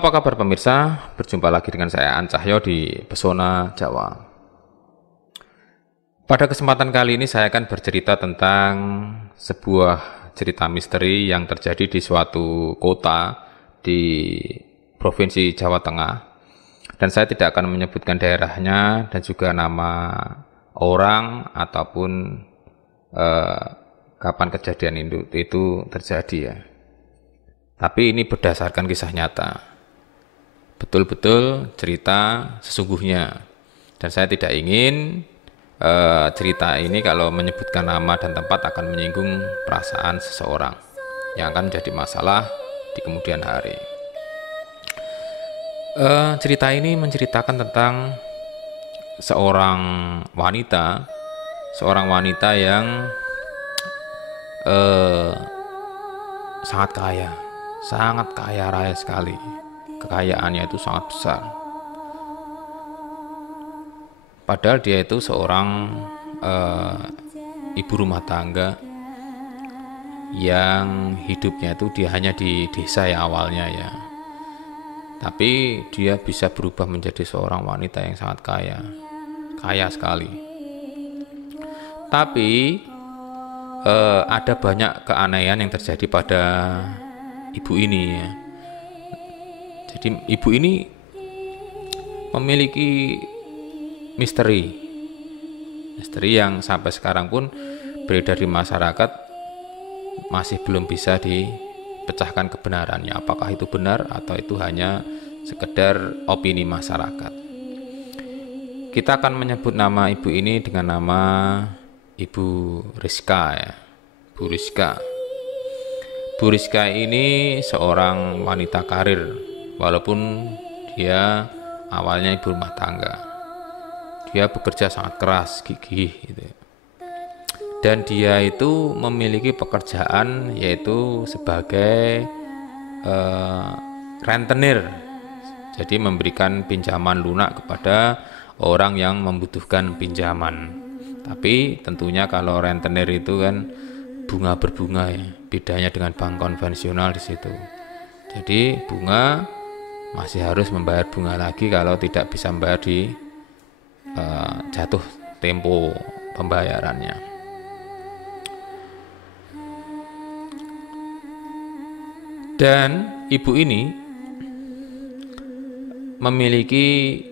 Halo, apa kabar pemirsa? Berjumpa lagi dengan saya An Cahyo di Pesona Jawa. Pada kesempatan kali ini saya akan bercerita tentang sebuah cerita misteri yang terjadi di suatu kota di Provinsi Jawa Tengah. Dan saya tidak akan menyebutkan daerahnya dan juga nama orang ataupun kapan kejadian itu terjadi ya. Tapi ini berdasarkan kisah nyata. Betul-betul cerita sesungguhnya. Dan saya tidak ingin cerita ini kalau menyebutkan nama dan tempat akan menyinggung perasaan seseorang yang akan menjadi masalah di kemudian hari. Cerita ini menceritakan tentang seorang wanita yang sangat kaya raya sekali. Kekayaannya itu sangat besar. Padahal dia itu seorang ibu rumah tangga yang hidupnya itu dia hanya di desa ya awalnya ya. Tapi dia bisa berubah menjadi seorang wanita yang sangat kaya sekali. Tapi ada banyak keanehan yang terjadi pada ibu ini ya. Jadi ibu ini memiliki misteri yang sampai sekarang pun beredar di masyarakat, masih belum bisa dipecahkan kebenarannya. Apakah itu benar atau itu hanya sekedar opini masyarakat. Kita akan menyebut nama ibu ini dengan nama Ibu Rizka ya. Bu Rizka. Bu Rizka ini seorang wanita karir, walaupun dia awalnya ibu rumah tangga. Dia bekerja sangat keras, gigih gitu. Dan dia itu memiliki pekerjaan yaitu sebagai rentenir. Jadi memberikan pinjaman lunak kepada orang yang membutuhkan pinjaman. Tapi tentunya kalau rentenir itu kan bunga berbunga ya, bedanya dengan bank konvensional di situ. Jadi bunga masih harus membayar bunga lagi kalau tidak bisa membayar di jatuh tempo pembayarannya. Dan ibu ini memiliki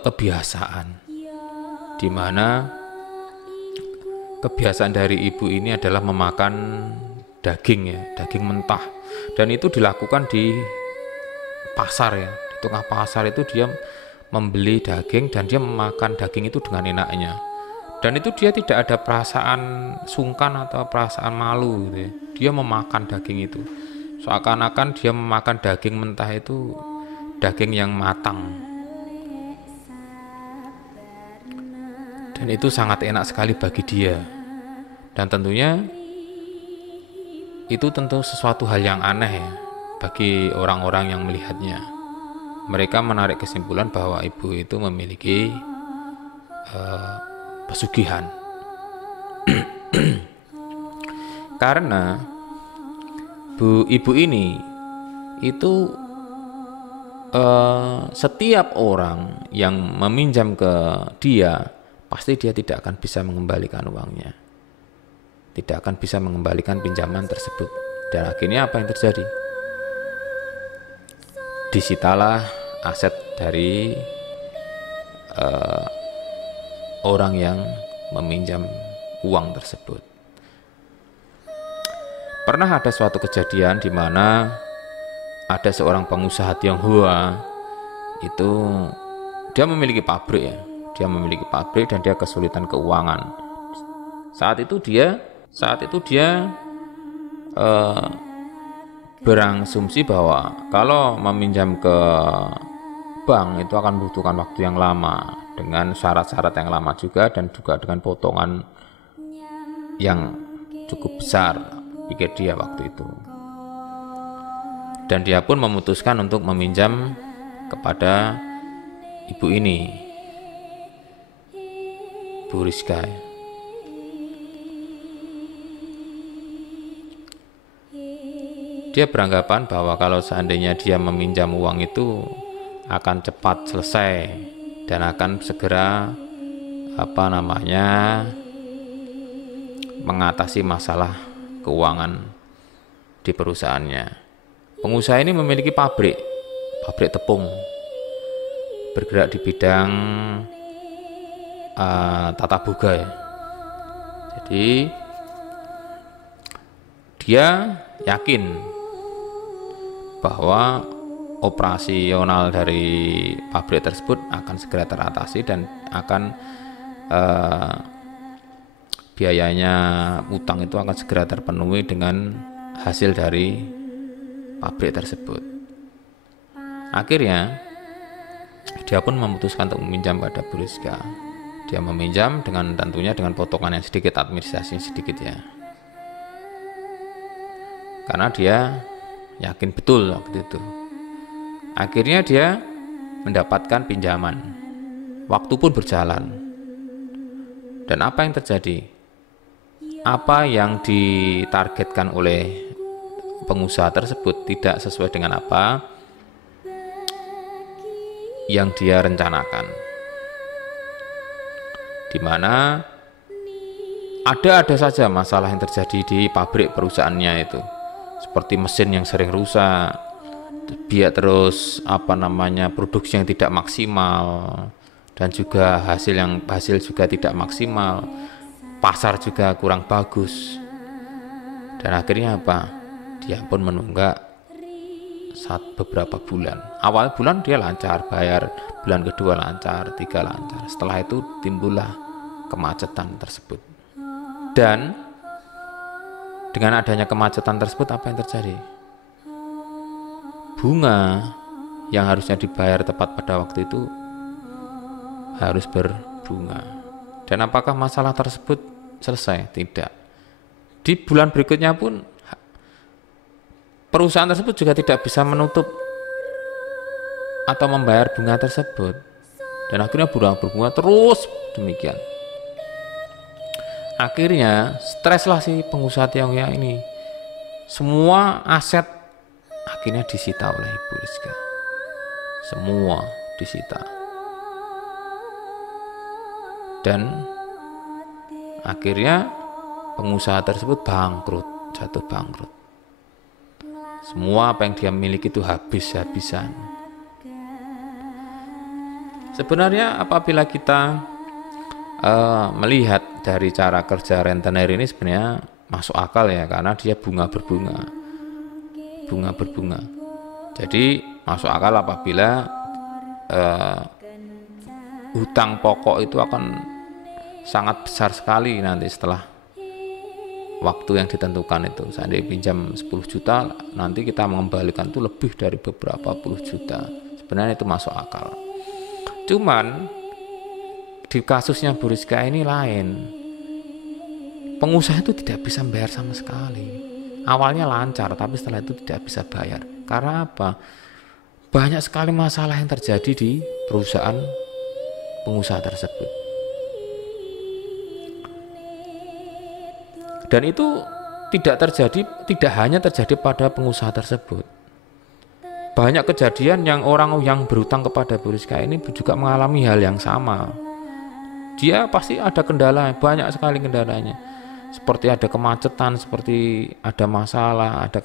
kebiasaan di mana kebiasaan dari ibu ini adalah memakan daging ya, daging mentah. Dan itu dilakukan di pasar ya, di tengah pasar itu dia membeli daging dan dia memakan daging itu dengan enaknya. Dan itu dia tidak ada perasaan sungkan atau perasaan malu gitu ya. Dia memakan daging itu. Seakan-akan dia memakan daging mentah itu daging yang matang. Dan itu sangat enak sekali bagi dia. Dan tentunya itu tentu sesuatu hal yang aneh ya bagi orang-orang yang melihatnya. Mereka menarik kesimpulan bahwa ibu itu memiliki pesugihan. Karena ibu ini itu setiap orang yang meminjam ke dia, pasti dia tidak akan bisa mengembalikan uangnya, tidak akan bisa mengembalikan pinjaman tersebut. Dan akhirnya apa yang terjadi? Disitalah aset dari orang yang meminjam uang tersebut. Pernah ada suatu kejadian di mana ada seorang pengusaha Tionghoa itu dia memiliki pabrik ya. Dia memiliki pabrik dan dia kesulitan keuangan. Saat itu dia berasumsi bahwa kalau meminjam ke bank itu akan membutuhkan waktu yang lama dengan syarat-syarat yang lama juga dan juga dengan potongan yang cukup besar, pikir dia waktu itu. Dan dia pun memutuskan untuk meminjam kepada ibu ini, Bu Rizka. Dia beranggapan bahwa kalau seandainya dia meminjam uang itu akan cepat selesai dan akan segera mengatasi masalah keuangan di perusahaannya. Pengusaha ini memiliki pabrik tepung, bergerak di bidang tata boga ya. Jadi dia yakin bahwa operasional dari pabrik tersebut akan segera teratasi dan akan biayanya utang itu akan segera terpenuhi dengan hasil dari pabrik tersebut. Akhirnya dia pun memutuskan untuk meminjam pada Bu Rizka. Dia meminjam tentunya dengan potongan yang sedikit, administrasi sedikit ya. Karena dia yakin betul waktu itu. Akhirnya dia mendapatkan pinjaman. Waktu pun berjalan. Dan apa yang terjadi? Apa yang ditargetkan oleh pengusaha tersebut tidak sesuai dengan apa yang dia rencanakan. Di mana ada saja masalah yang terjadi di pabrik perusahaannya itu. Seperti mesin yang sering rusak, terus produksi yang tidak maksimal, dan juga hasil juga tidak maksimal, pasar juga kurang bagus. Dan akhirnya dia pun menunggak beberapa bulan. Awal bulan dia lancar bayar, bulan kedua lancar, 3 lancar. Setelah itu timbullah kemacetan tersebut. Dan dengan adanya kemacetan tersebut, apa yang terjadi? Bunga yang harusnya dibayar tepat pada waktu itu harus berbunga. Dan apakah masalah tersebut selesai? Tidak. Di bulan berikutnya pun perusahaan tersebut juga tidak bisa menutup atau membayar bunga tersebut. Dan akhirnya berbunga terus demikian. Akhirnya streslah si pengusaha Tionghoa ini. Semua aset akhirnya disita oleh Ibu Rizka. Semua disita. Dan akhirnya pengusaha tersebut jatuh bangkrut. Semua apa yang dia miliki itu habis-habisan. Sebenarnya apabila kita melihat dari cara kerja rentenir ini sebenarnya masuk akal ya, karena dia bunga berbunga. Jadi masuk akal apabila hutang pokok itu akan sangat besar sekali nanti setelah waktu yang ditentukan itu. Seandainya pinjam 10 juta, nanti kita mengembalikan itu lebih dari beberapa puluh juta. Sebenarnya itu masuk akal. Cuman di kasusnya Bu Rizka ini lain. Pengusaha itu tidak bisa bayar sama sekali. Awalnya lancar, tapi setelah itu tidak bisa bayar. Karena apa? Banyak sekali masalah yang terjadi di perusahaan pengusaha tersebut. Dan itu tidak hanya terjadi pada pengusaha tersebut. Banyak kejadian yang orang yang berutang kepada Bu Rizka ini juga mengalami hal yang sama. Dia pasti ada kendala, banyak sekali kendalanya. Seperti ada kemacetan, seperti ada masalah, ada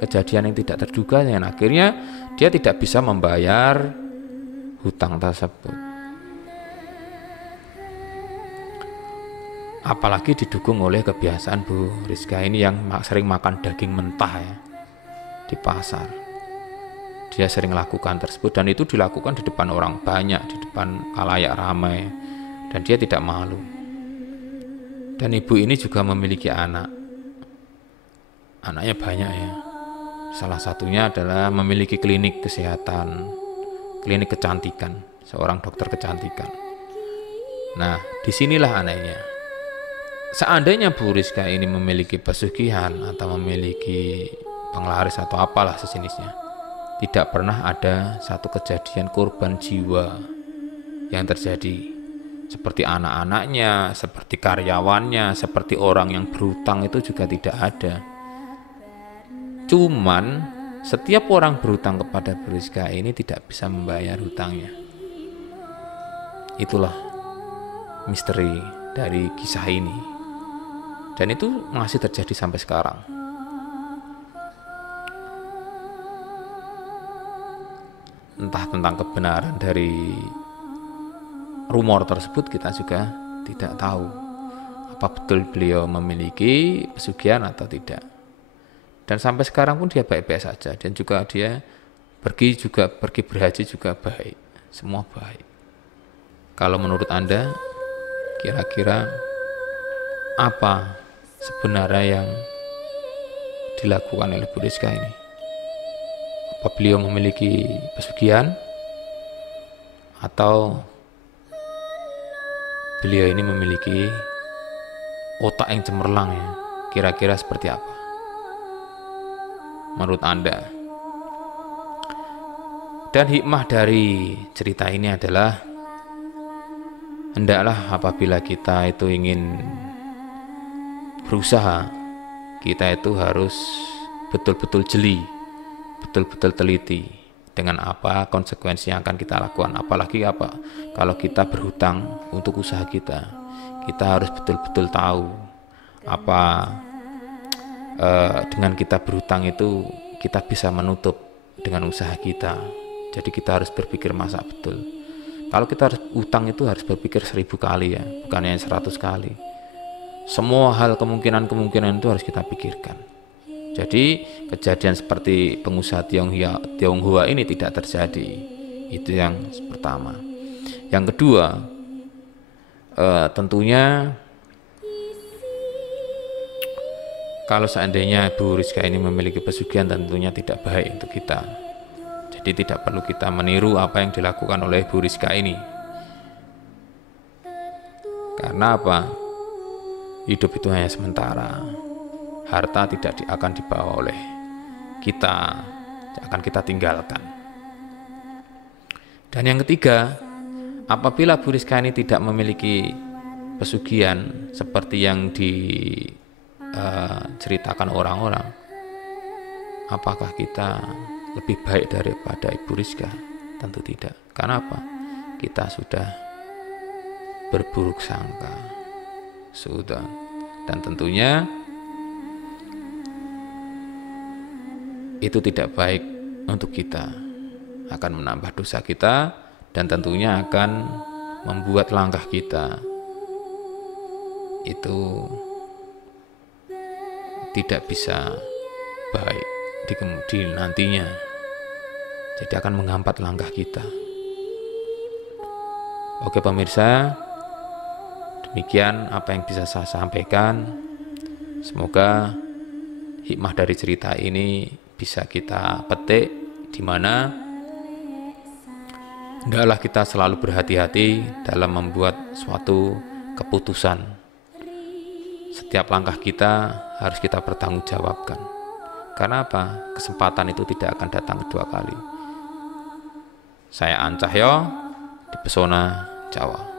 kejadian yang tidak terduga, dan akhirnya dia tidak bisa membayar hutang tersebut. Apalagi didukung oleh kebiasaan Bu Rizka ini yang sering makan daging mentah ya, di pasar. Dia sering lakukan tersebut, dan itu dilakukan di depan orang banyak, di depan khalayak ramai, dan dia tidak malu. Dan ibu ini juga memiliki anak. Anaknya banyak ya. Salah satunya adalah memiliki klinik kesehatan, klinik kecantikan, seorang dokter kecantikan. Nah, disinilah anehnya. Seandainya Bu Rizka ini memiliki pesugihan atau memiliki penglaris atau apalah sejenisnya, tidak pernah ada satu kejadian korban jiwa yang terjadi. Seperti anak-anaknya, seperti karyawannya, seperti orang yang berutang itu juga tidak ada. Cuman setiap orang berhutang kepada Bu Rizka ini tidak bisa membayar hutangnya. Itulah misteri dari kisah ini. Dan itu masih terjadi sampai sekarang. Entah tentang kebenaran dari rumor tersebut kita juga tidak tahu. Apa betul beliau memiliki pesugihan atau tidak. Dan sampai sekarang pun dia baik-baik saja. Dan juga dia pergi berhaji juga baik. Semua baik. Kalau menurut Anda, kira-kira apa sebenarnya yang dilakukan oleh Bu Rizka ini? Apa beliau memiliki pesugihan atau beliau ini memiliki otak yang cemerlang ya? Kira-kira seperti apa menurut Anda? Dan hikmah dari cerita ini adalah hendaklah apabila kita itu ingin berusaha, kita itu harus betul-betul jeli, betul-betul teliti dengan apa konsekuensi yang akan kita lakukan. Apalagi kalau kita berhutang untuk usaha kita harus betul-betul tahu apa dengan kita berhutang itu kita bisa menutup dengan usaha kita. Jadi kita harus berpikir masa betul. Kalau kita harus utang itu harus berpikir 1000 kali ya, bukan hanya 100 kali. Semua hal kemungkinan itu harus kita pikirkan. Jadi kejadian seperti pengusaha Tionghoa ini tidak terjadi. Itu yang pertama. Yang kedua, tentunya kalau seandainya Bu Rizka ini memiliki pesugihan, tentunya tidak baik untuk kita. Jadi tidak perlu kita meniru apa yang dilakukan oleh Bu Rizka ini. Karena apa? Hidup itu hanya sementara. Harta tidak akan dibawa oleh kita, akan kita tinggalkan. Dan yang ketiga, apabila Bu Rizka ini tidak memiliki pesugihan seperti yang diceritakan orang-orang, apakah kita lebih baik daripada Ibu Rizka? Tentu tidak. Karena apa? Kita sudah berburuk sangka. Sudah. Dan tentunya itu tidak baik untuk kita, akan menambah dosa kita dan tentunya akan membuat langkah kita itu tidak bisa baik di nantinya. Jadi akan menghambat langkah kita. Oke pemirsa, demikian apa yang bisa saya sampaikan. Semoga hikmah dari cerita ini bisa kita petik, di mana hendaklah kita selalu berhati-hati dalam membuat suatu keputusan. Setiap langkah kita harus kita pertanggungjawabkan. Karena apa? Kesempatan itu tidak akan datang kedua kali. Saya An Cahyo di Pesona Jawa.